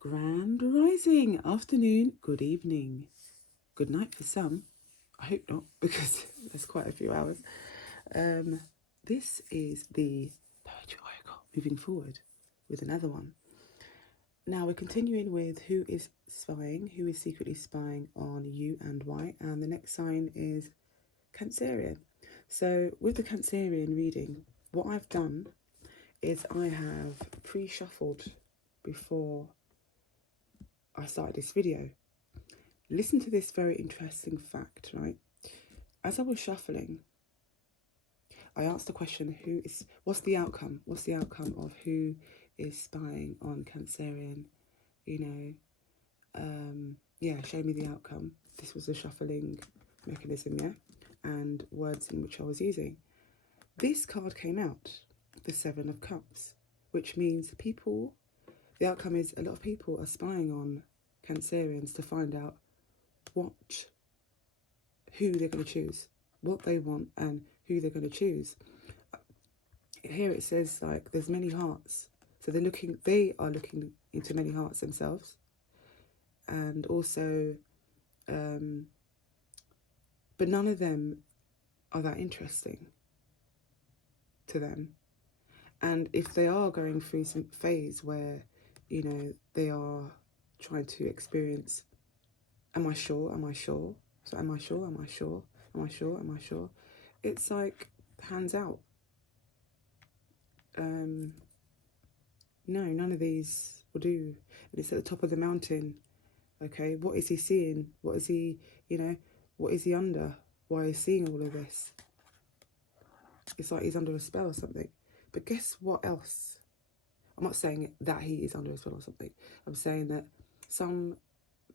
Grand rising, afternoon, good evening, good night for some. I hope not, because there's quite a few hours. This is the Poetry Oracle, moving forward with another one. Now we're continuing with who is spying, who is secretly spying on you and why. And the next sign is Cancerian. So with the Cancerian reading, what I've done is I have pre-shuffled before I started this video. Listen to this very interesting fact, right? As I was shuffling, I asked the question, what's the outcome? What's the outcome of who is spying on Cancerian? Yeah, show me the outcome. This was a shuffling mechanism, yeah? And words in which I was using. This card came out, the Seven of Cups, which means the outcome is a lot of people are spying on Cancerians to find out who they're going to choose, what they want and who they're going to choose. Here it says like there's many hearts. So they are looking into many hearts themselves. And also, but none of them are that interesting to them. And if they are going through some phase where, they are trying to experience, am I sure? Am I sure? So am I sure? Am I sure? Am I sure? Am I sure? It's like hands out. No, none of these will do. And it's at the top of the mountain. Okay, what is he seeing? What is he, what is he under? Why is he seeing all of this? It's like he's under a spell or something. But guess what else? I'm not saying that he is under a spell or something. I'm saying that some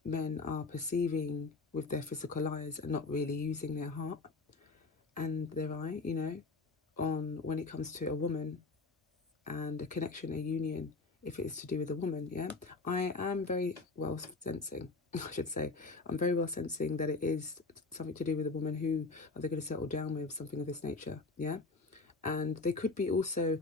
men are perceiving with their physical eyes and not really using their heart and their eye, on when it comes to a woman and a connection, a union, if it is to do with a woman, yeah? I am very well sensing, I should say, I'm very well sensing that it is something to do with a woman who are they going to settle down with, something of this nature, yeah? And they could be also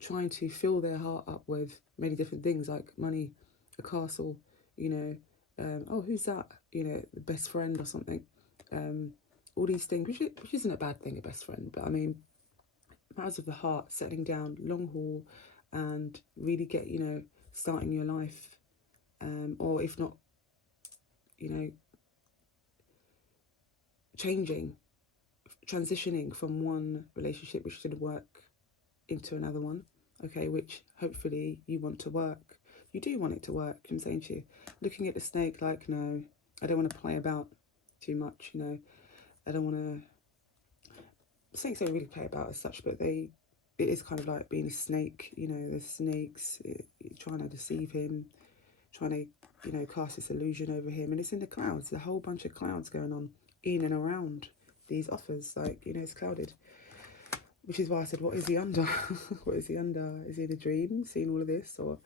trying to fill their heart up with many different things like money, a castle, oh, who's that? The best friend or something. All these things, which isn't a bad thing, a best friend, but I mean, matters of the heart, settling down, long haul, and really get, starting your life, or if not, transitioning from one relationship which didn't work into another one, okay, which hopefully you want to work. You do want it to work, I'm saying to you. Looking at the snake like, no, I don't want to play about too much, I don't want to... Snakes don't really play about as such, but it is kind of like being a snake, there's snakes trying to deceive him, trying to, cast this illusion over him, and it's in the clouds. There's a whole bunch of clouds going on in and around these offers, like, it's clouded. Which is why I said, what is he under? What is he under? Is he in a dream, seeing all of this? Or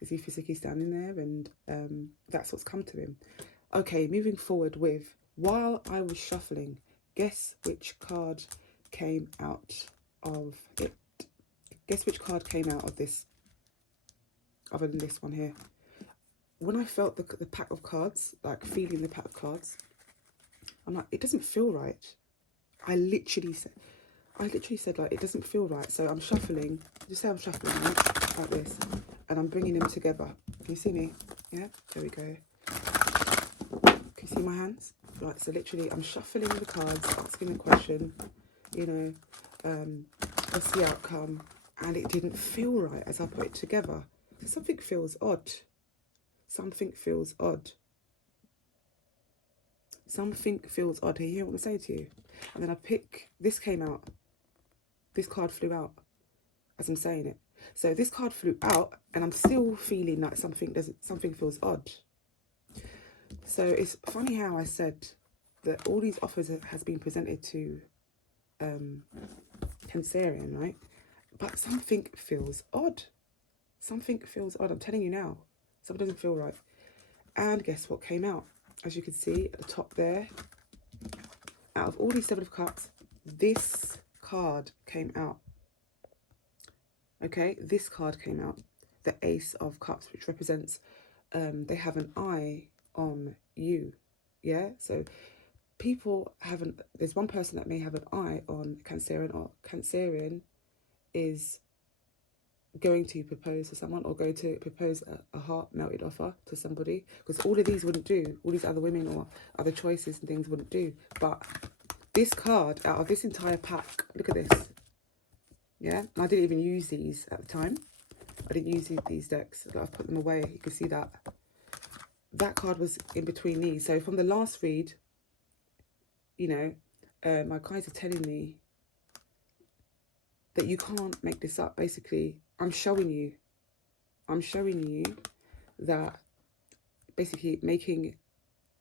is he physically standing there? And that's what's come to him. Okay, moving forward with, while I was shuffling, guess which card came out of it? Guess which card came out of this, other than this one here? When I felt the pack of cards, like feeling the pack of cards, I'm like, it doesn't feel right. I literally said, like, it doesn't feel right. So I'm shuffling, just say I'm shuffling, right? Like this. And I'm bringing them together. Can you see me? Yeah, there we go. Can you see my hands? Right, so literally I'm shuffling the cards, asking a question, what's the outcome? And it didn't feel right as I put it together. So something feels odd. Something feels odd. Something feels odd. You hear what I'm saying to you? And then this came out. This card flew out as I'm saying it. So this card flew out and I'm still feeling like something feels odd. So it's funny how I said that all these offers has been presented to Cancerian, right? But something feels odd. Something feels odd. I'm telling you now. Something doesn't feel right. And guess what came out? As you can see at the top there, out of all these Seven of Cups, this card came out. Okay, this card came out, the Ace of Cups, which represents they have an eye on you. Yeah, so people haven't, there's one person that may have an eye on Cancerian, or Cancerian is going to propose to someone, or going to propose a heart-melted offer to somebody, because all of these wouldn't do, all these other women or other choices and things wouldn't do. But this card, out of this entire pack, look at this. Yeah, and I didn't even use these at the time. I didn't use these decks. I've put them away. You can see that. That card was in between these. So from the last read, you know, my guides are telling me that you can't make this up. Basically, I'm showing you that basically making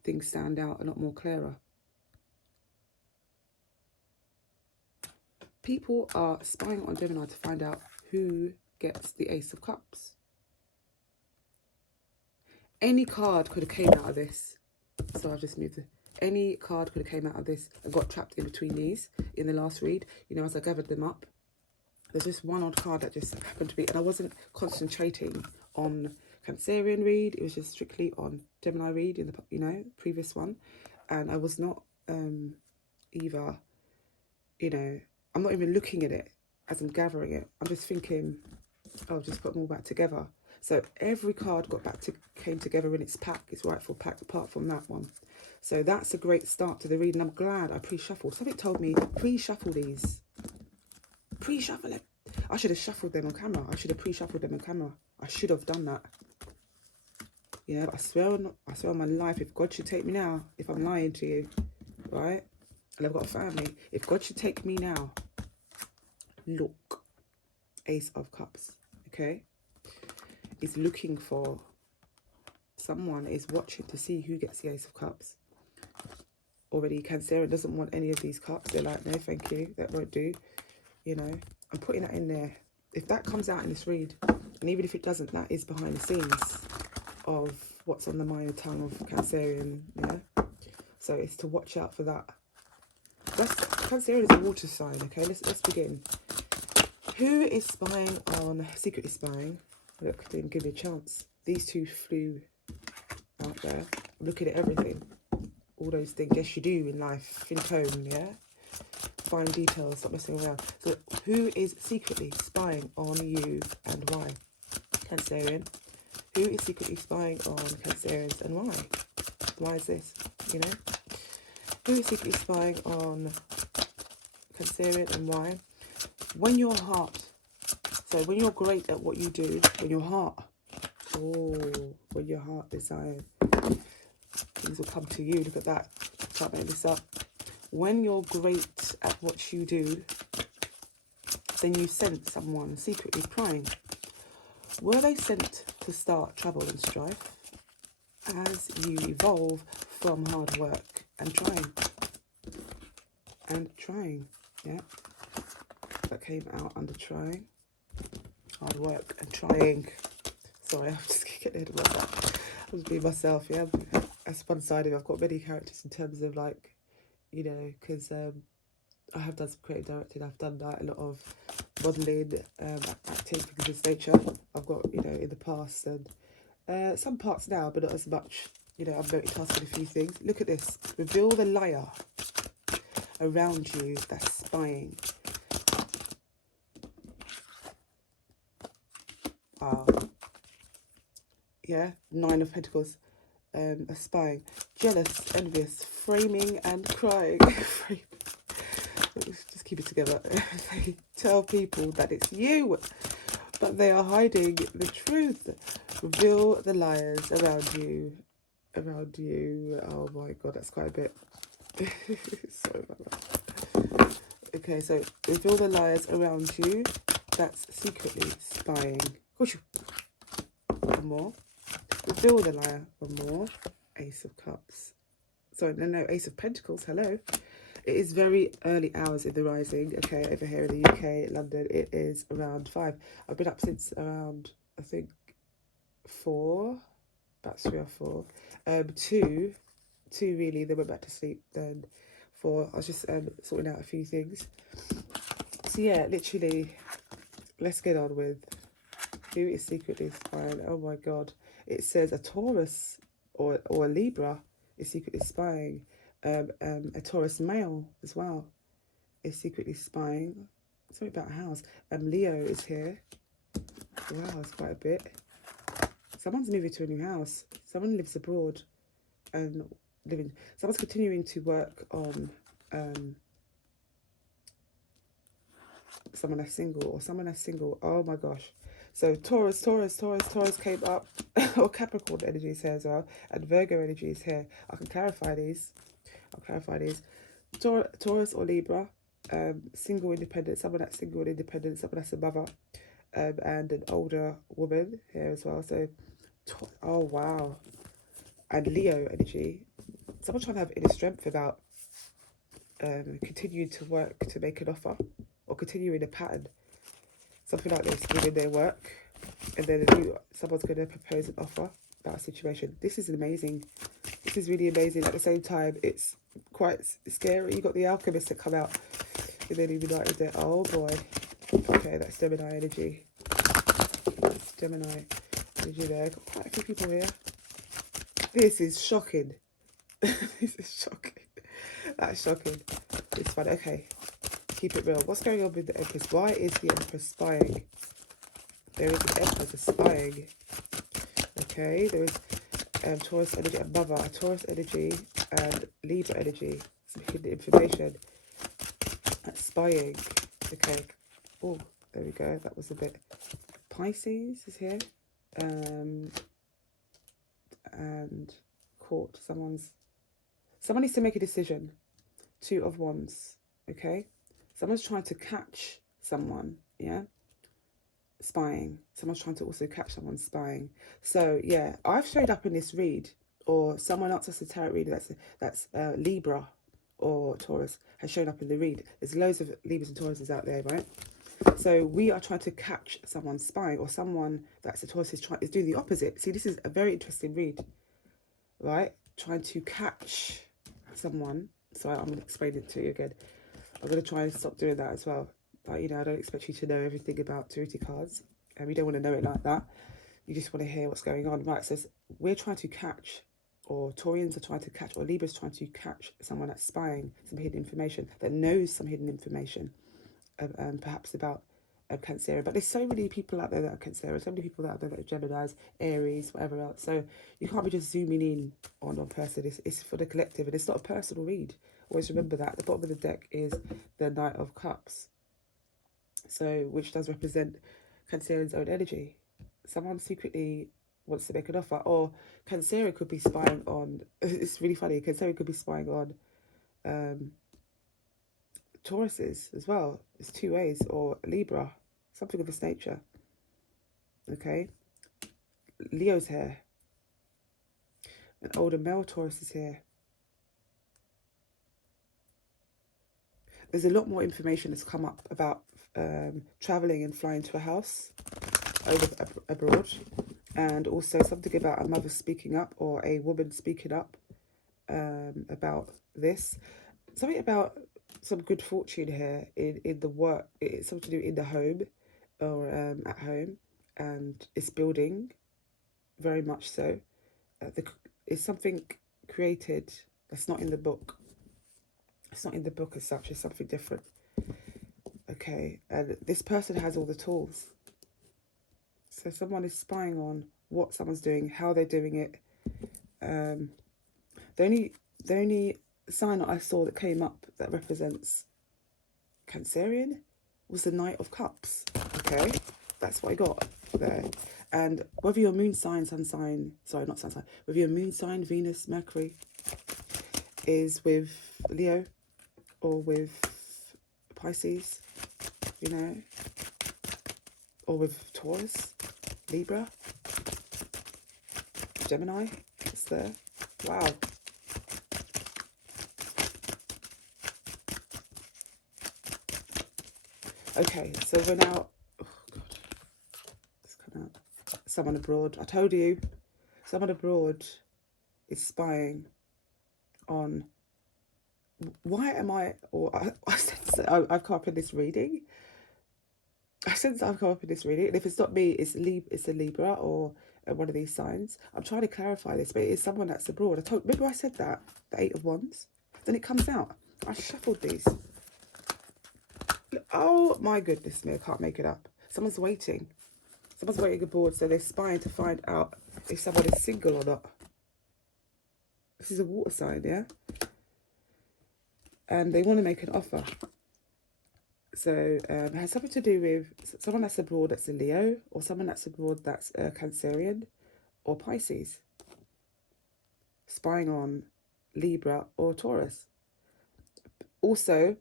things stand out a lot more clearer. People are spying on Gemini to find out who gets the Ace of Cups. Any card could have came out of this. So I've just moved it. Any card could have came out of this and got trapped in between these in the last read. You know, as I gathered them up, there's just one odd card that just happened to be, and I wasn't concentrating on Cancerian read. It was just strictly on Gemini read in the, you know, previous one. And I was not either, you know, I'm not even looking at it as I'm gathering it. I'm just thinking, I'll just put them all back together. So every card came together in its pack, its rightful pack, apart from that one. So that's a great start to the reading. I'm glad I pre-shuffled. Something told me, pre-shuffle these. Pre-shuffle it. I should have shuffled them on camera. I should have pre-shuffled them on camera. I should have done that. Yeah, but I swear on my life, if God should take me now, if I'm lying to you, right? And I've got a family. If God should take me now, look, Ace of Cups, okay? Is looking for, someone is watching to see who gets the Ace of Cups. Already, Cancerian doesn't want any of these cups. They're like, no, thank you. That won't do. You know, I'm putting that in there. If that comes out in this read, and even if it doesn't, that is behind the scenes of what's on the mind and tongue of Cancerian, you know? So it's to watch out for that. Cancerian is a water sign, okay? Let's begin. Who is spying on, secretly spying? Look, didn't give me a chance. These two flew out there. I'm looking at everything. All those things. Yes, you do in life. Think home, yeah? Fine details, stop messing around. So, who is secretly spying on you and why? Cancerian. Who is secretly spying on Cancerians and why? Why is this? You know? Who is secretly spying on Cancerian and why? When your heart, so when you're great at what you do, when your heart, when your heart desires, things will come to you. Look at that. Can't make this up. When you're great at what you do, then you sense someone secretly crying. Were they sent to start trouble and strife as you evolve from hard work and trying? And trying, yeah. That came out under trying. Hard work and trying. Sorry, I'm just getting ahead of myself. I was being myself, yeah. That's one side of it. I've got many characters in terms of, like, you know, because I have done some creative directing. I've done like a lot of modelling, acting, things of this nature. I've got, you know, in the past, and some parts now, but not as much. You know, I'm multitasking a few things. Look at this. Reveal the liar around you that's spying. Yeah, 9 of Pentacles. Spying, jealous, envious, framing and crying. Just keep it together. They tell people that it's you, but they are hiding the truth. Reveal the liars around you. Oh my God, that's quite a bit. Sorry about that. Okay, so reveal the liars around you that's secretly spying. One more. Reveal the liar. One more. Ace of Cups. Sorry, no, Ace of Pentacles. Hello. It is very early hours in the rising. Okay, over here in the UK, London, it is around 5. I've been up since around, I think, 4. About 3 or 4. 2 really. Then went back to sleep. Then 4. I was just sorting out a few things. So yeah, literally, let's get on with who is secretly spying. Oh my God. it says a Taurus or a Libra is secretly spying. A Taurus male as well is secretly spying. Something about a house. Leo is here. Wow, it's quite a bit. Someone's moving to a new house. Someone lives abroad and someone's continuing to work on someone that's single or someone that's single. Oh my gosh. So Taurus came up. Or Capricorn energy is here as well. And Virgo energy is here. I can clarify these. Taurus or Libra, single, independent, someone that's single and independent, someone that's a mother, and an older woman here as well. So, oh wow. And Leo energy, someone trying to have inner strength about continuing to work to make an offer or continuing a pattern. Something like this, giving their work, and then someone's going to propose an offer about a situation. This is amazing. This is really amazing. At the same time, it's quite scary. You got the Alchemist to come out and then Illuminati there. Oh boy. Okay, that's Gemini energy. That's Gemini energy there. Got quite a few people here. This is shocking. This is shocking. That's shocking. It's fun. Okay. Keep it real. What's going on with the Empress? Why is the Empress spying? There is an Empress spying. Okay, there is Taurus energy and Mother, Taurus energy and Libra energy. Some hidden information. That's spying. Okay. Oh, there we go. That was a bit. Pisces is here. And Court. Someone needs to make a decision. Two of Wands. Okay. Someone's trying to catch someone. Yeah. Spying. Someone's trying to also catch someone spying. So yeah, I've showed up in this read, or someone else that's a tarot reader that's Libra or Taurus has shown up in the read. There's loads of Libras and Tauruses out there, right? So we are trying to catch someone spying, or someone that's a Taurus is doing the opposite. See, this is a very interesting read, right? Trying to catch someone. So I'm going to explain it to you again. I'm going to try and stop doing that as well. But, you know, I don't expect you to know everything about tarot cards. And we don't want to know it like that. You just want to hear what's going on. Right, so we're trying to catch, or Taurians are trying to catch, or Libra's trying to catch someone that's spying some hidden information, that knows some hidden information, perhaps about Cancerian. But there's so many people out there that are Cancerian, so many people out there that are Geminis, Aries, whatever else. So you can't be just zooming in on one person. It's for the collective, and it's not a personal read. Always remember that. The bottom of the deck is the Knight of Cups. So, which does represent Cancerian's own energy. Someone secretly wants to make an offer, or Cancerian could be spying on, it's really funny, Cancerian could be spying on Tauruses as well. It's two ways, or Libra, something of this nature. Okay. Leo's here. An older male Taurus is here. There's a lot more information that's come up about traveling and flying to a house abroad, and also something about a mother speaking up, or a woman speaking up about this. Something about some good fortune here in the work. It's something to do in the home, or at home, and it's building, very much so. It's something created that's not in the book. It's not in the book as such. It's something different. Okay, and this person has all the tools. So someone is spying on what someone's doing, how they're doing it. The only sign that I saw that came up that represents Cancerian was the Knight of Cups. Okay, that's what I got there. And whether your moon sign, sun sign, sorry, not sun sign, whether your moon sign, Venus, Mercury, is with Leo or with Pisces, you know, or with Taurus, Libra, Gemini, it's there. Wow. Okay, so we're now, oh God, it's come out. Someone abroad, I told you, someone abroad is spying on, why am I, or I sense I've come up in this reading. I sense I've come up in this reading, and if it's not me, it's a Libra or one of these signs. I'm trying to clarify this, but it is someone that's abroad. Remember I said that? The Eight of Wands? Then it comes out. I shuffled these. Oh my goodness me, I can't make it up. Someone's waiting. Someone's waiting abroad, so they're spying to find out if someone is single or not. This is a water sign, yeah? And they want to make an offer. So it has something to do with someone that's abroad that's a Leo, or someone that's abroad that's a Cancerian or Pisces. Spying on Libra or Taurus. Also,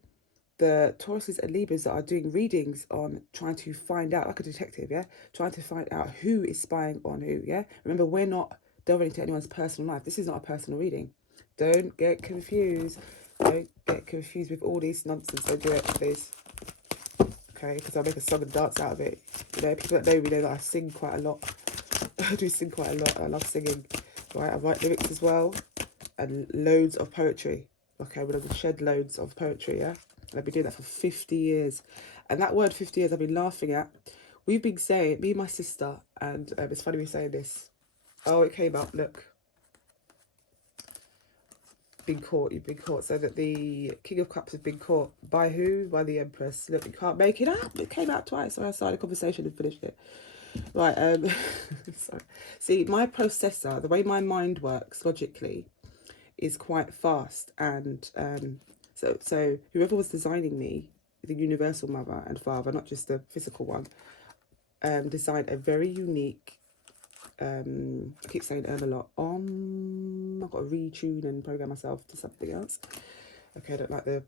the Tauruses and Libras that are doing readings on trying to find out, like a detective, yeah? Trying to find out who is spying on who, yeah? Remember, we're not delving into anyone's personal life. This is not a personal reading. Don't get confused. Don't get confused with all these nonsense. Don't do it, please. Okay, because I'll make a song and dance out of it. You know, people that know me know that I sing quite a lot. I do sing quite a lot. I love singing. Right, I write lyrics as well. And loads of poetry. Okay, we're going to shed loads of poetry, yeah? And I've been doing that for 50 years. And that word 50 years I've been laughing at. We've been saying, me and my sister, and it's funny me saying this. Oh, it came up, look. Been caught, you've been caught. So that the King of Cups has been caught. By who? By the Empress. Look, you can't make it up. It came out twice. So I started a conversation and finished it. Right, sorry. See, my processor, the way my mind works logically, is quite fast, and so whoever was designing me, the universal mother and father, not just the physical one, designed a very unique, I keep saying a lot, I've got to retune and program myself to something else. Okay, I don't like the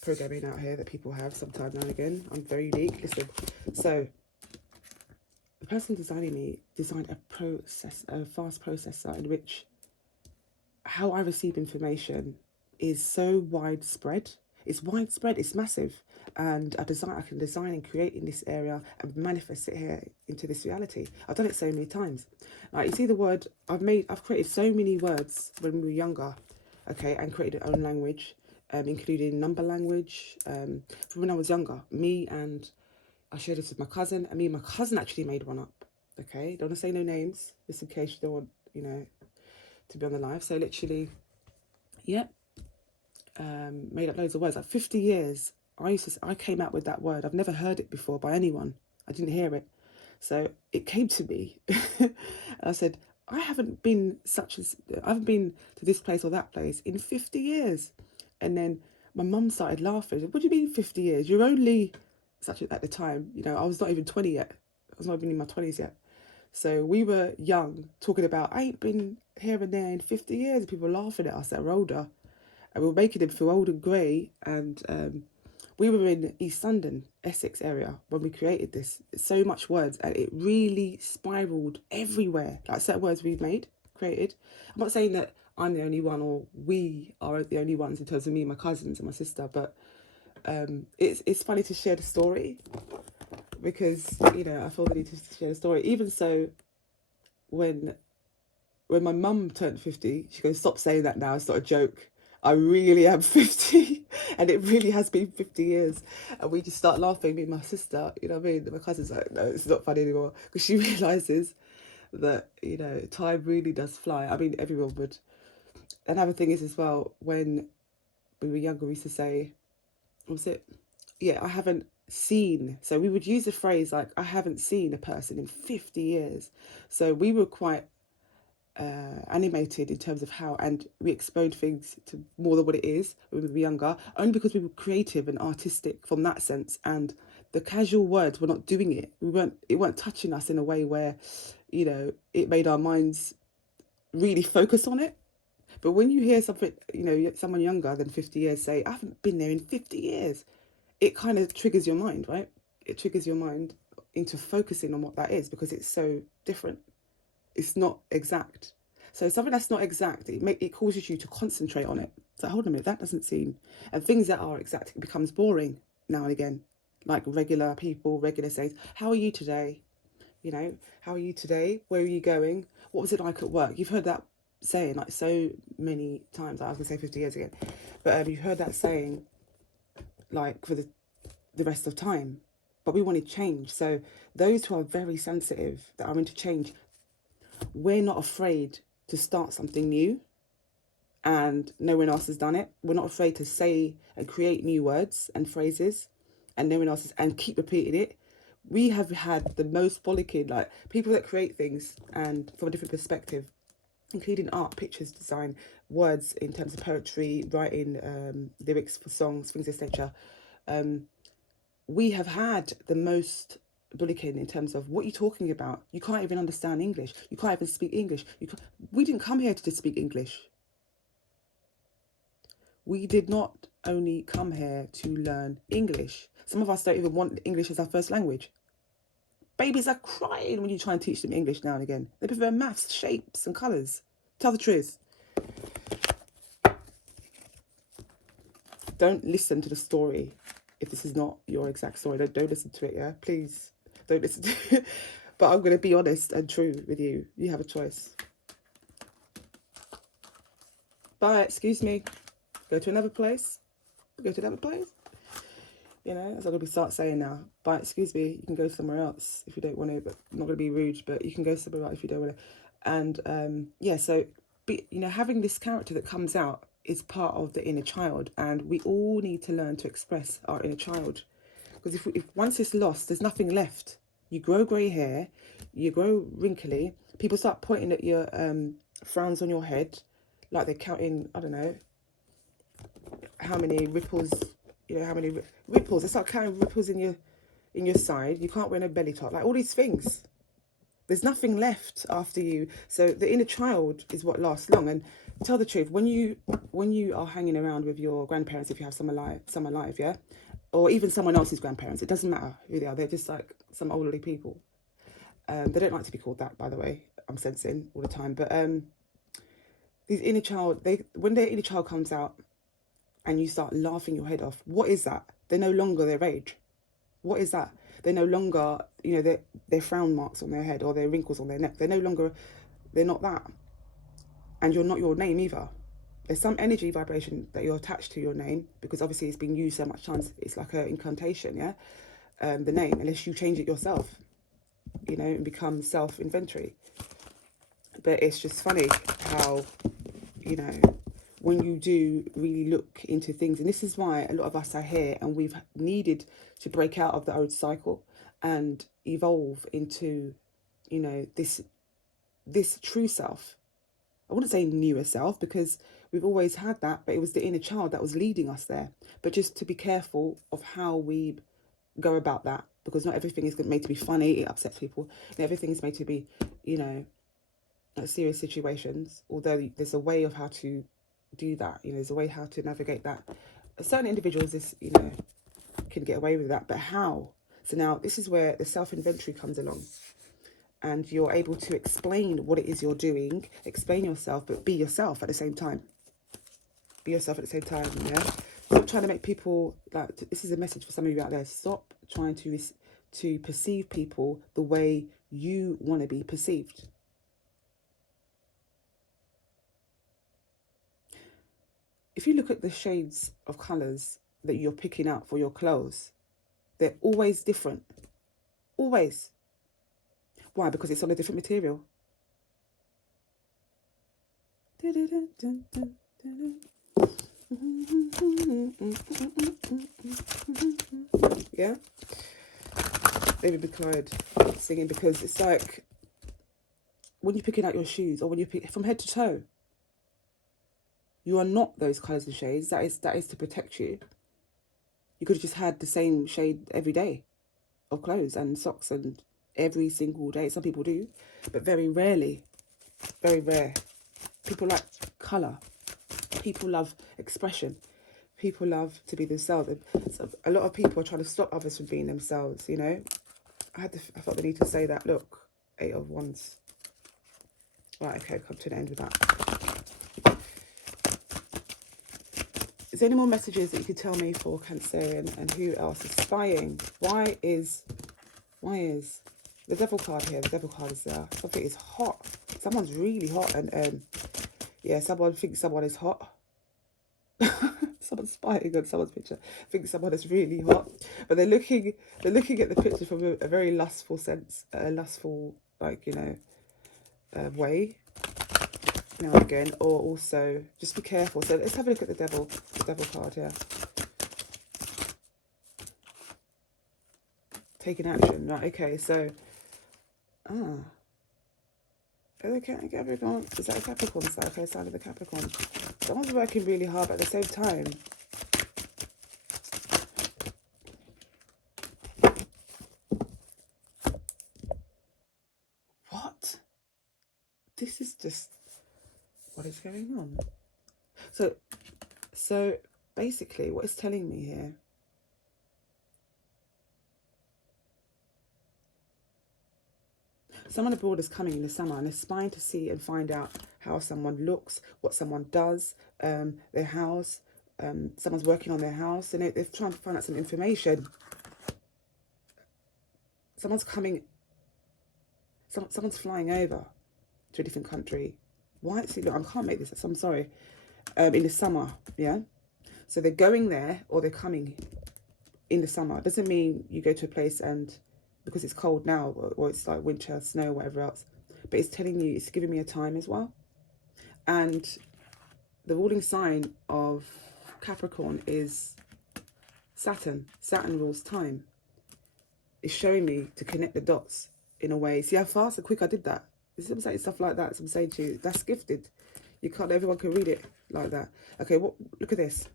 programming out here that people have sometime now and again. I'm very unique. Listen, so the person designing me designed a fast processor in which how I receive information is so widespread. It's widespread, it's massive. And I can design and create in this area and manifest it here into this reality. I've done it so many times. Like, you see the word, I've created so many words when we were younger, okay, and created our own language, including number language. From when I was younger, I shared this with my cousin, and me and my cousin actually made one up, okay? Don't want to say no names, just in case you don't want, you know, to be on the live. So literally, yeah, made up loads of words. Like 50 years, I came out with that word. I've never heard it before by anyone. I didn't hear it. So it came to me. And I said, I haven't been to this place or that place in 50 years. And then my mum started laughing. What do you mean 50 years? You're only at the time, you know, I was not even 20 yet. I was not even in my 20s yet. So we were young, talking about, I ain't been here and there in 50 years. And people were laughing at us that were older. And we were making them feel old and grey. And we were in East London, Essex area, when we created this. So much words, and it really spiralled everywhere. Like certain words we've created. I'm not saying that I'm the only one or we are the only ones in terms of me and my cousins and my sister, but it's funny to share the story. Because, you know, I feel the need to share the story. Even so, when my mum turned 50, she goes, stop saying that now, it's not a joke. I really am 50. And it really has been 50 years. And we just start laughing, me and my sister, you know what I mean? My cousin's like, no, it's not funny anymore. Because she realises that, you know, time really does fly. I mean, everyone would. Another thing is as well, when we were younger, we used to say, what was it? Yeah, I haven't seen. So we would use the phrase like, I haven't seen a person in 50 years. So we were quite animated in terms of how, and we exposed things to more than what it is when we were younger, only because we were creative and artistic from that sense. And the casual words were not doing it. It weren't touching us in a way where, you know, it made our minds really focus on it. But when you hear something, you know, someone younger than 50 years say, I haven't been there in 50 years, it kind of triggers your mind, right? It triggers your mind into focusing on what that is, because it's so different. It's not exact. So something that's not exact, it causes you to concentrate on it. So hold on a minute, that doesn't seem... And things that are exact, it becomes boring now and again. Like regular people, regular sayings. How are you today? You know, how are you today? Where are you going? What was it like at work? You've heard that saying like so many times. I was going to say 50 years ago. But you've heard that saying like for the rest of time. But we wanted change. So those who are very sensitive, that are into change, we're not afraid to start something new and no one else has done it. We're not afraid to say and create new words and phrases and no one else has, and keep repeating it. We have had the most bollocking, like, people that create things and from a different perspective, including art, pictures, design, words in terms of poetry, writing, lyrics for songs, things of this nature. We have had the most bollocking in terms of what you're talking about. You can't even understand English. You can't even speak English. We didn't come here to just speak English. We did not only come here to learn English. Some of us don't even want English as our first language. Babies are crying when you try and teach them English now and again. They prefer maths, shapes and colours. Tell the truth. Don't listen to the story if this is not your exact story. Don't listen to it, yeah? Please, don't listen to it. But I'm going to be honest and true with you. You have a choice. Bye, excuse me. Go to another place. Go to another place. You know, as I'm going to start saying now. But excuse me, you can go somewhere else if you don't want to. But I'm not going to be rude, but you can go somewhere else if you don't want to. And yeah, so having this character that comes out is part of the inner child, and we all need to learn to express our inner child. Because if once it's lost, there's nothing left. You grow grey hair, you grow wrinkly. People start pointing at your frowns on your head, like they're counting, I don't know, how many ripples. You know, how many ripples. They start counting ripples in your side. You can't wear no belly top. Like all these things. There's nothing left after you. So the inner child is what lasts long. And tell the truth, when you are hanging around with your grandparents, if you have some alive, yeah, or even someone else's grandparents, it doesn't matter who they are. They're just like some elderly people. They don't like to be called that, by the way. I'm sensing all the time. But these inner child, when their inner child comes out, and you start laughing your head off, what is that? They're no longer their age. What is that? They're no longer, their frown marks on their head or their wrinkles on their neck. They're not that. And you're not your name either. There's some energy vibration that you're attached to your name, because obviously it's been used so much times. It's like an incantation, yeah? The name, unless you change it yourself, and become self-inventory. But it's just funny how, when you do really look into things, and this is why a lot of us are here, and we've needed to break out of the old cycle and evolve into, this true self. I wouldn't say newer self, because we've always had that, but it was the inner child that was leading us there. But just to be careful of how we go about that, because not everything is made to be funny. It upsets people. And everything is made to be, serious situations, although there's a way of how to do that. There's a way how to navigate that. Certain individuals can get away with that, but how? So now this is where the self-inventory comes along, and you're able to explain what it is you're doing, explain yourself, but be yourself at the same time. Be yourself at the same time, yeah? Stop trying to make people, like, this is a message for some of you out there, stop trying to perceive people the way you want to be perceived. If you look at the shades of colours that you're picking out for your clothes, they're always different. Always. Why? Because it's on a different material. Yeah? David Clyde singing, because it's like when you're picking out your shoes, or when you pick from head to toe, you are not those colours and shades. That is to protect you. You could have just had the same shade every day of clothes and socks, and every single day. Some people do, but very rarely. Very rare. People like colour. People love expression. People love to be themselves. So a lot of people are trying to stop others from being themselves, I felt the need to say that. Look, 8 of Wands. Right, okay, come to an end with that. Is there any more messages that you could tell me for Cancerian, and who else is spying? Why is the devil card here? The devil card is there. Something is hot. Someone's really hot, and yeah, someone thinks someone is hot. Someone's spying on someone's picture. Thinks someone is really hot, but they're looking at the picture from a very lustful sense, lustful, like, way now and again, or also just be careful. So let's have a look at the devil card here. Taking action, right? Okay, so Capricorn, is that a Capricorn side? Okay, side of the Capricorn. Someone's working really hard, but at the same time, what? This is just, what is going on? So basically, what it's telling me here, someone abroad is coming in the summer and they're spying to see and find out how someone looks, what someone does, their house. Someone's working on their house and they're trying to find out some information. Someone's coming, someone's flying over to a different country. Why? See, look, I can't make this up, so I'm sorry. In the summer, yeah? So they're going there or they're coming in the summer. It doesn't mean you go to a place and because it's cold now or it's like winter, snow, whatever else. But it's telling you, it's giving me a time as well. And the ruling sign of Capricorn is Saturn. Saturn rules time. It's showing me to connect the dots in a way. See how fast and quick I did that? This is I'm saying, stuff like that. So I'm saying to you, that's gifted. You can't, everyone can read it like that. Okay, what? Look at this.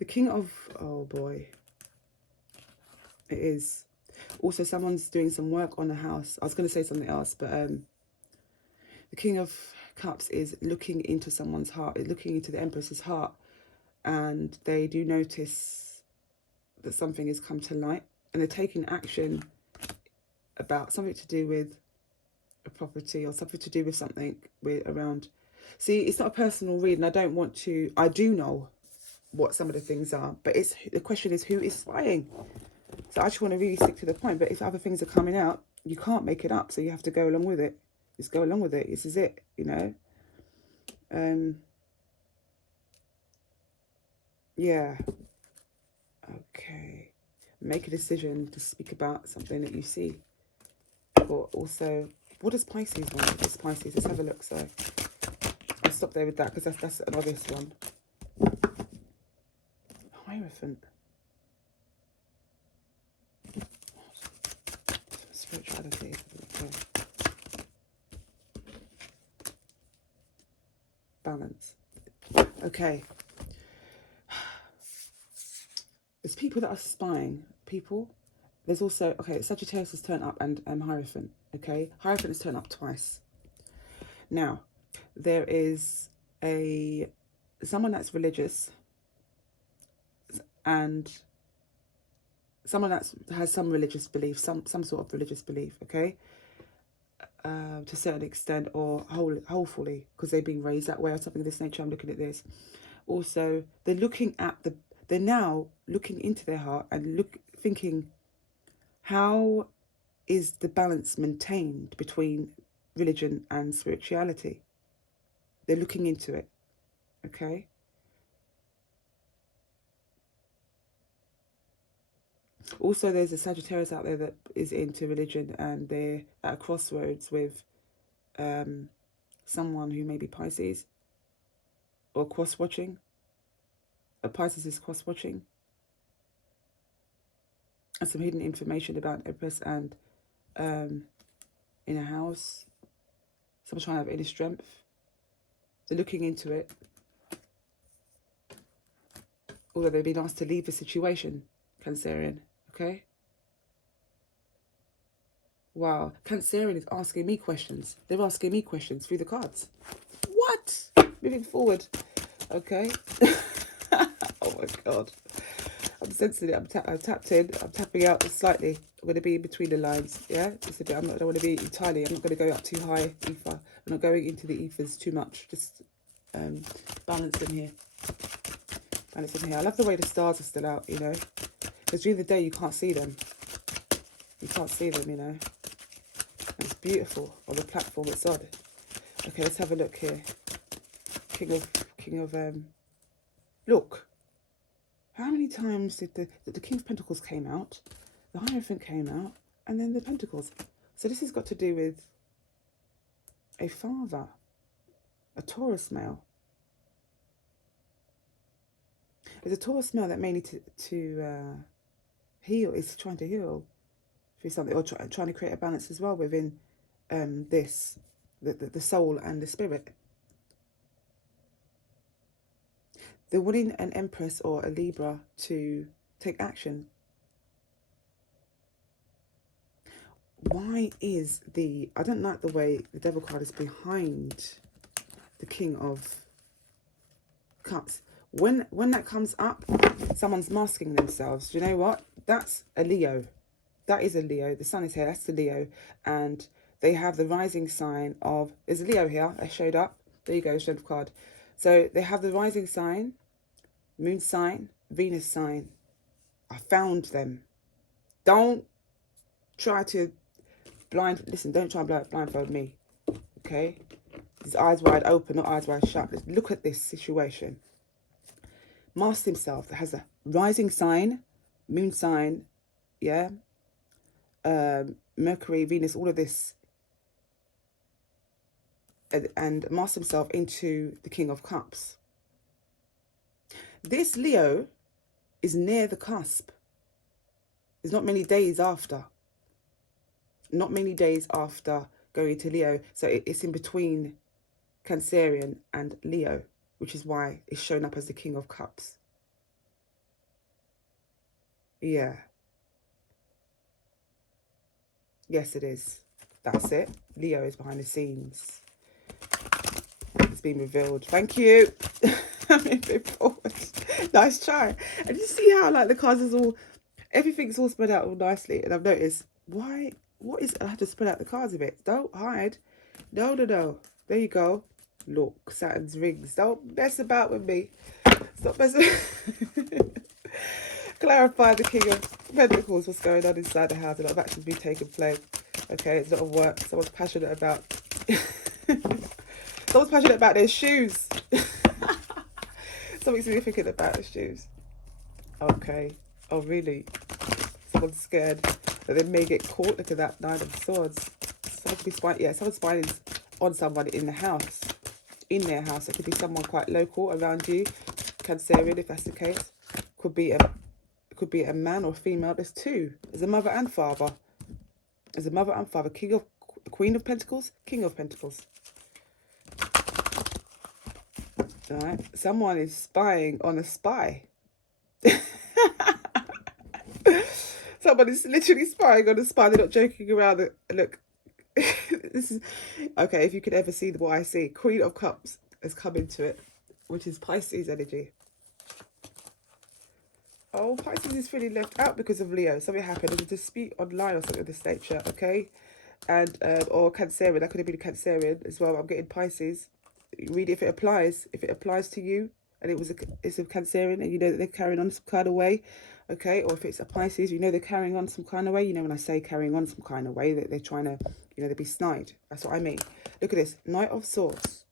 The King of, oh boy. It is. Also, someone's doing some work on the house. I was going to say something else, but the King of Cups is looking into someone's heart, looking into the Empress's heart, and they do notice that something has come to light, and they're taking action about something to do with a property or something to do with something around. See, it's not a personal reading. I don't want to. I do know what some of the things are, but it's the question is who is spying. So I just want to really stick to the point. But if other things are coming out, you can't make it up. So you have to go along with it. Just go along with it. This is it, you know. Yeah. Okay. Make a decision to speak about something that you see. Or also, what does Pisces want? What is Pisces? Let's have a look. So I'll stop there with that because that's an obvious one. Hierophant. Spirituality. Okay. Balance. Okay. There's people that are spying. People. There's also, okay, Sagittarius has turned up and Hierophant. Okay. Hierophant has turned up twice. Now, there is someone that's religious and someone that has some religious belief, some sort of religious belief, okay, to a certain extent, or wholly, because they've been raised that way or something of this nature. I'm looking at this. Also, they're looking at they're now looking into their heart and thinking, how is the balance maintained between religion and spirituality? They're looking into it, okay? Also, there's a Sagittarius out there that is into religion and they're at a crossroads with someone who may be Pisces or cross-watching. A Pisces is cross-watching. And some hidden information about Empress and in a house. Someone's trying to have inner strength. They're looking into it. Although they've been asked to leave the situation, Cancerian. Okay? Wow. Cancerian is asking me questions. They're asking me questions through the cards. What? Moving forward. Okay? Oh my God. I'm sensing it. I'm tapped in. I'm tapping out slightly. I'm going to be in between the lines. Yeah? Just a bit. I don't want to be entirely. I'm not going to go up too high ether. I'm not going into the ethers too much. Just balance in here. Balance in here. I love the way the stars are still out, you know. Because during the day, you can't see them. You can't see them, you know. And it's beautiful on the platform it's on. Okay, let's have a look here. King of look. How many times did the King of Pentacles came out, the Hierophant came out, and then the Pentacles? So this has got to do with a father, a Taurus male. There's a Taurus male that may need to heal, is trying to heal through something, or trying to create a balance as well within this, the soul and the spirit. They're wanting an Empress or a Libra to take action. Why is I don't like the way the Devil card is behind the King of Cups. When that comes up, someone's masking themselves. Do you know what? That's a Leo. That is a Leo. The sun is here. That's the Leo. And they have the rising sign of... There's a Leo here. I showed up. There you go, Strength card. So they have the rising sign, moon sign, Venus sign. I found them. Don't try to don't try and blindfold me. Okay? His eyes wide open, not eyes wide shut. Let's look at this situation. Masked himself, that has a rising sign, moon sign, yeah, Mercury, Venus, all of this, and masked himself into the King of Cups. This Leo is near the cusp. It's not many days after. Not many days after going to Leo. So it's in between Cancerian and Leo, which is why it's shown up as the King of Cups. Yeah. Yes, it is. That's it. Leo is behind the scenes. It's been revealed. Thank you. Moving forward. Nice try. And you see how like the cards is all, everything's all spread out all nicely. And I've noticed, I have to spread out the cards a bit. Don't hide. No. There you go. Look, Saturn's rings. Don't mess about with me. Stop messing. Clarify the King of Pentacles. What's going on inside the house? A lot of actions being taken place. Okay, it's a lot of work. Someone's passionate about... Someone's passionate about their shoes. Something significant about their shoes. Okay. Oh, really? Someone's scared that they may get caught. Look at that, Nine of Swords. Someone could be spying. Yeah, someone's spying on someone in the house. In their house. It could be someone quite local around you. Cancerian, if that's the case. Could be a man or female. There's two. There's a mother and father. There's a mother and father. Queen of Pentacles, King of Pentacles. All right. Someone is spying on a spy. Someone is literally spying on a spy. They're not joking around. Look, this is okay. If you could ever see what I see, Queen of Cups has come into it, which is Pisces energy. Oh, Pisces is feeling left out because of Leo. Something happened. There's a dispute online or something of this nature, okay? And or Cancerian. That could have been a Cancerian as well. I'm getting Pisces. Read it if it applies. If it applies to you, and it's a Cancerian, and you know that they're carrying on some kind of way, okay? Or if it's a Pisces, you know they're carrying on some kind of way. You know when I say carrying on some kind of way, that they're trying to, you know, they'll be snide. That's what I mean. Look at this. Knight of Swords.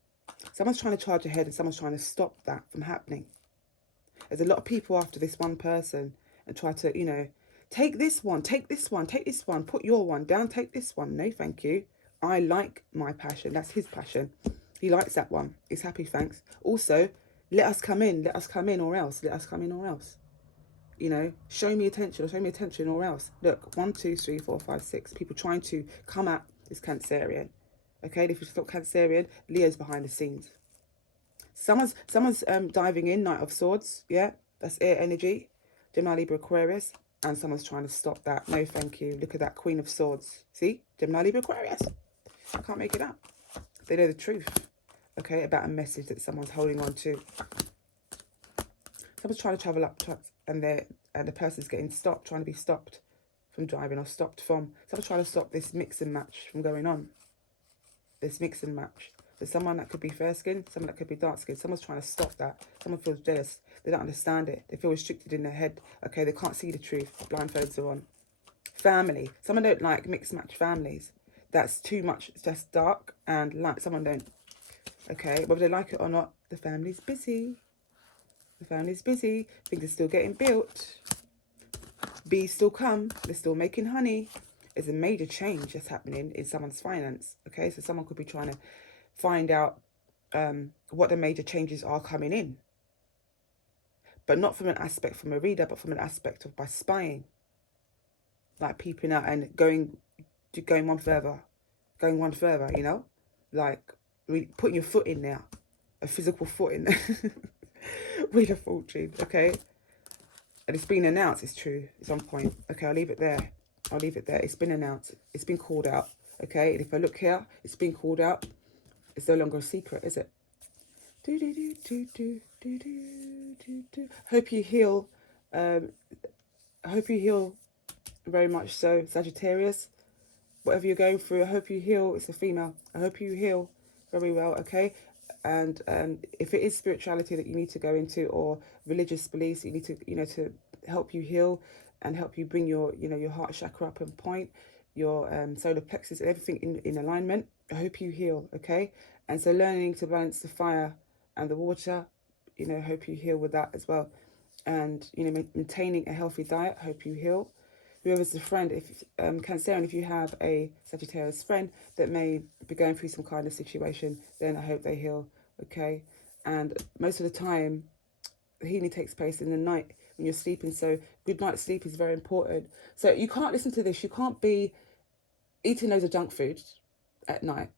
Someone's trying to charge ahead, and someone's trying to stop that from happening. There's a lot of people after this one person and try to, you know, take this one, take this one, take this one, put your one down, take this one. No, thank you. I like my passion. That's his passion. He likes that one. He's happy, thanks. Also, let us come in or else. Let us come in or else. You know, show me attention or else. Look, 1, 2, 3, 4, 5, 6. People trying to come at this Cancerian. Okay, if you stop Cancerian, Leo's behind the scenes. Someone's diving in, Knight of Swords, yeah, that's air energy, Gemini, Libra, Aquarius, and someone's trying to stop that. No, thank you. Look at that, Queen of Swords. See, Gemini, Libra, Aquarius. I can't make it up. They know the truth, okay, about a message that someone's holding on to. Someone's trying to travel up, and the person's getting stopped, trying to be stopped from driving, or stopped from. Someone's trying to stop this mix and match from going on. This mix and match. There's someone that could be fair skin, someone that could be dark skin. Someone's trying to stop that. Someone feels jealous. They don't understand it. They feel restricted in their head. Okay, they can't see the truth. Blindfolds are on. Family. Someone don't like mixed match families. That's too much. It's just dark and light. Someone don't. Okay, whether they like it or not, the family's busy. The family's busy. Things are still getting built. Bees still come. They're still making honey. There's a major change that's happening in someone's finance. Okay, so someone could be trying to find out what the major changes are coming in, but not from an aspect from a reader, but from an aspect of by spying, like peeping out and going one further, you know, like really putting your foot in there, a physical foot in there. Wheel of Fortune, okay, and it's been announced. It's true. It's on point. Okay, I'll leave it there. It's been announced. It's been called out. Okay, and if I look here, it's been called out. It's no longer a secret, is it? Hope you heal. I hope you heal very much so, Sagittarius. Whatever you're going through, I hope you heal. It's a female. I hope you heal very well, okay? And if it is spirituality that you need to go into, or religious beliefs you need to, to help you heal and help you bring your, your heart chakra up on point, your solar plexus and everything in alignment, I hope you heal, okay? And so learning to balance the fire and the water, hope you heal with that as well. And, maintaining a healthy diet, hope you heal. Whoever's the friend, if Cancerian, if you have a Sagittarius friend that may be going through some kind of situation, then I hope they heal, okay? And most of the time, healing takes place in the night when you're sleeping, so good night's sleep is very important. So you can't listen to this. You can't be eating loads of junk food at night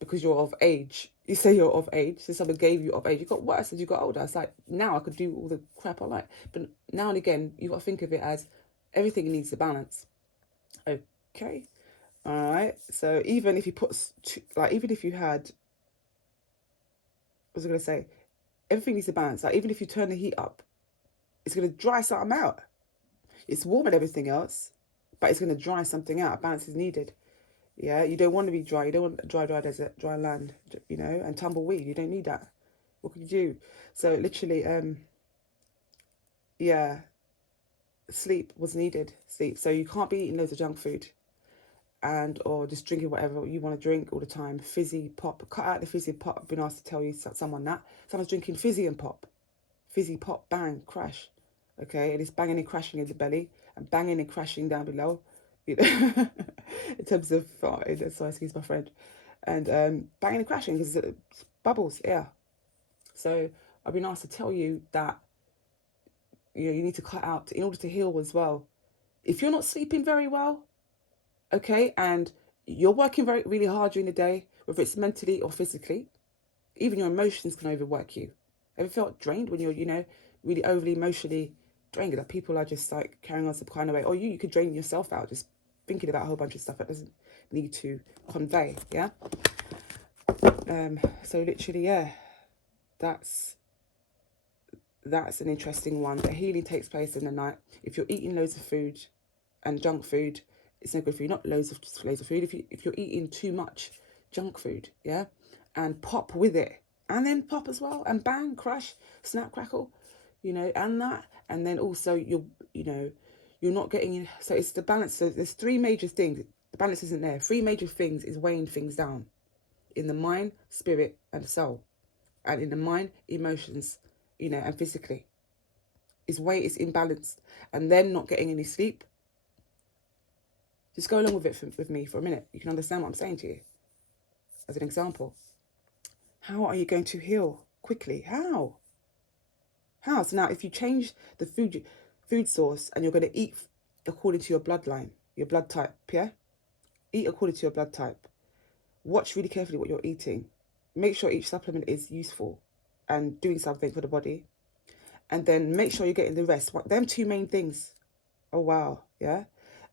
because you're of age. You say you're of age, so someone gave you of age. You got worse as you got older. It's like, now I could do all the crap I like. But now and again, you got to think of it as everything needs a balance. Okay. All right. So even if you put, even if you had, what was I going to say? Everything needs a balance. Like, even if you turn the heat up, it's going to dry something out. It's warm and everything else, but it's going to dry something out. Balance is needed. Yeah, you don't want to be dry. You don't want dry desert, dry land, and tumbleweed. You don't need that. What can you do? So literally, yeah, sleep was needed. Sleep. So you can't be eating loads of junk food or just drinking whatever you want to drink all the time. Fizzy pop. Cut out the fizzy pop. I've been asked to tell you someone that. Someone's drinking fizzy and pop. Fizzy pop, bang, crash. Okay, and it's banging and crashing in the belly and banging and crashing down below. In terms of, sorry, excuse my French, and banging and crashing because bubbles, yeah. So I've been asked to tell you that you need to cut out in order to heal as well. If you're not sleeping very well, okay, and you're working really hard during the day, whether it's mentally or physically, even your emotions can overwork you. Ever felt drained when you're, really overly emotionally drained? That people are just like carrying on some kind of way, or you could drain yourself out just thinking about a whole bunch of stuff that doesn't need to convey, yeah? So literally, yeah, that's an interesting one. The healing takes place in the night. If you're eating loads of food and junk food, it's no good for you. Not loads of food. If you're eating too much junk food, yeah, and pop with it, and then pop as well, and bang, crash, snap, crackle, and that, and then also you're not getting. So it's the balance. So there's three major things. The balance isn't there. Three major things is weighing things down in the mind, spirit, and soul, and in the mind, emotions, and physically. Is imbalanced, and then not getting any sleep. Just go along with it with me for a minute. You can understand what I'm saying to you. As an example, how are you going to heal quickly? How? So now, if you change the food source and you're going to eat according to your bloodline, your blood type, yeah? Eat according to your blood type. Watch really carefully what you're eating. Make sure each supplement is useful and doing something for the body. And then make sure you're getting the rest. Them two main things. Oh, wow. Yeah.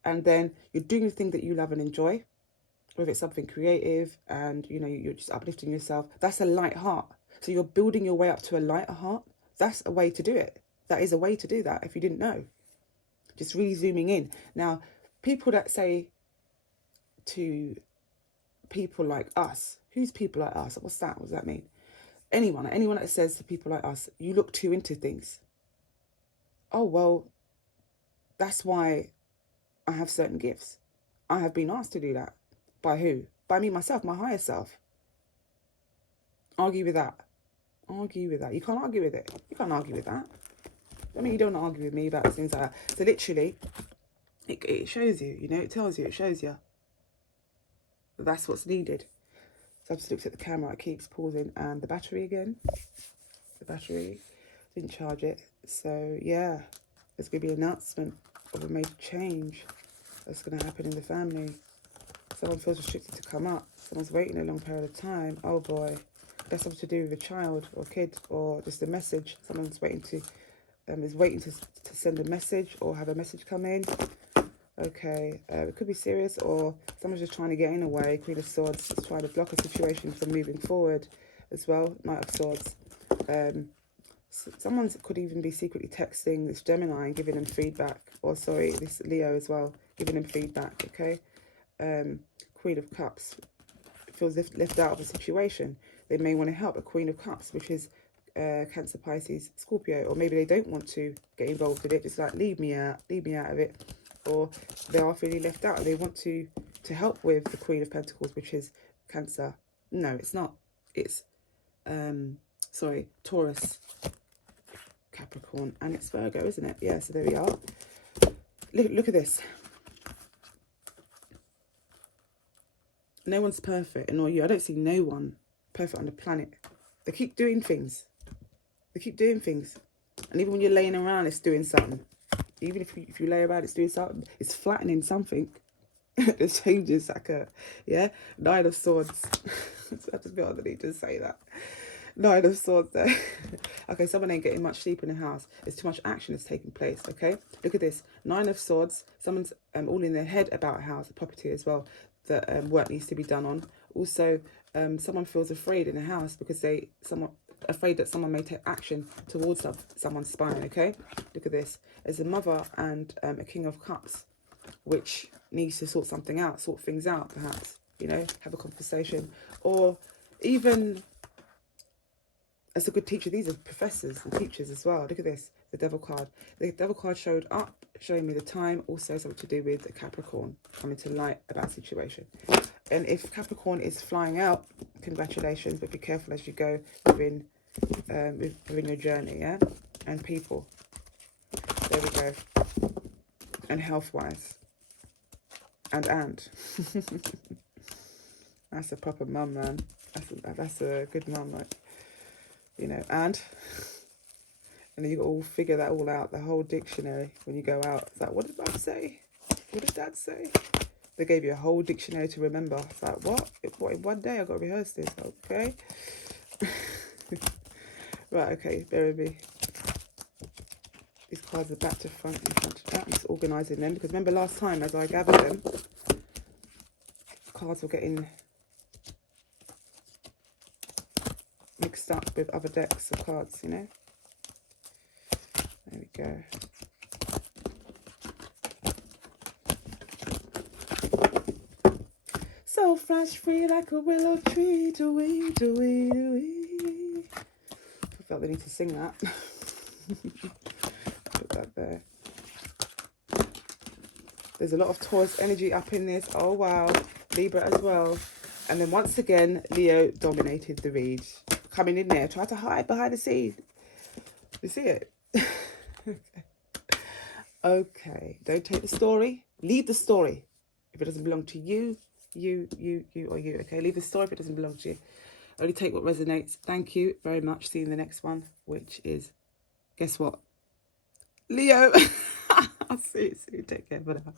And then you're doing the thing that you love and enjoy, whether it's something creative and, you're just uplifting yourself. That's a light heart. So you're building your way up to a lighter heart. That's a way to do it. That is a way to do that if you didn't know. Just really zooming in. Now, people that say to people like us, who's people like us? What's that? What does that mean? Anyone that says to people like us, you look too into things. Oh, well, that's why I have certain gifts. I have been asked to do that. By who? By me, myself, my higher self. Argue with that. You can't argue with it. You can't argue with that. I mean, you don't argue with me about things like that. So literally, It shows you, you know, it tells you, it shows you. That's what's needed. So I've just looked at the camera, it keeps pausing, and the battery again. The battery didn't charge it. So yeah, there's going to be an announcement of a major change that's going to happen in the family. Someone feels restricted to come up. Someone's waiting a long period of time. Oh boy. That's something to do with a child or kid, or just a message. Someone's waiting to, is waiting to send a message or have a message come in. Okay, it could be serious, or someone's just trying to get in a way. Queen of Swords is trying to block a situation from moving forward as well. Knight of Swords. Someone could even be secretly texting this Gemini and giving them feedback. Or sorry, this Leo as well, giving them feedback, okay? Queen of Cups feels left out of a situation. They may want to help. A Queen of Cups, which is Cancer, Pisces, Scorpio. Or maybe they don't want to get involved in it. It's like, leave me out of it. Or they are feeling left out and they want to help with the Queen of Pentacles, which is Cancer. No, it's not. It's, sorry, Taurus, Capricorn, and it's Virgo, isn't it? Yeah, so there we are. Look at this. No one's perfect, and nor you. I don't see no one perfect on the planet. They keep doing things. They keep doing things. And even when you're laying around, it's doing something. Even if you lay around, it's doing something. It's flattening something. There's changes that occur. Yeah? Nine of Swords. I just feel I need to say that. Nine of Swords there. Okay, someone ain't getting much sleep in the house. There's too much action that's taking place, okay? Look at this. Nine of Swords. Someone's all in their head about a house, a property as well, that work needs to be done on. Also, someone feels afraid in the house because afraid that someone may take action towards someone's spine, okay? Look at this. There's a Mother and a King of Cups, which needs to sort something out, sort things out, perhaps, you know, have a conversation. Or even, as a good teacher, these are professors and teachers as well. Look at this, the Devil card. The Devil card showed up, showing me the time, also something to do with a Capricorn coming to light about a situation. And if Capricorn is flying out, congratulations, but be careful as you go within your journey, yeah? And people. There we go. And health-wise. And. That's a proper mum, man. That's a good mum, like, you know, and then you got to all figure that all out, the whole dictionary when you go out. It's like, what did Mum say? What did Dad say? They gave you a whole dictionary to remember. It's like, what? In one day I got to rehearse this, okay? Right, okay, bear with me. These cards are back to front and front to back. I'm just organising them because remember last time as I gathered them, cards were getting mixed up with other decks of cards, you know. There we go. So flash free like a willow tree, do-wee, do-wee, do-wee. I felt the need to sing that. Put that there. There's a lot of Taurus energy up in this. Oh wow, Libra as well. And then once again, Leo dominated the read. Coming in there, try to hide behind the scene. You see it? Okay, don't take the story. Leave the story if it doesn't belong to you, you, or you. Okay, leave the story if it doesn't belong to you. Only take what resonates. Thank you very much. See you in the next one, which is, guess what? Leo. I'll see you soon. Take care. Bye now.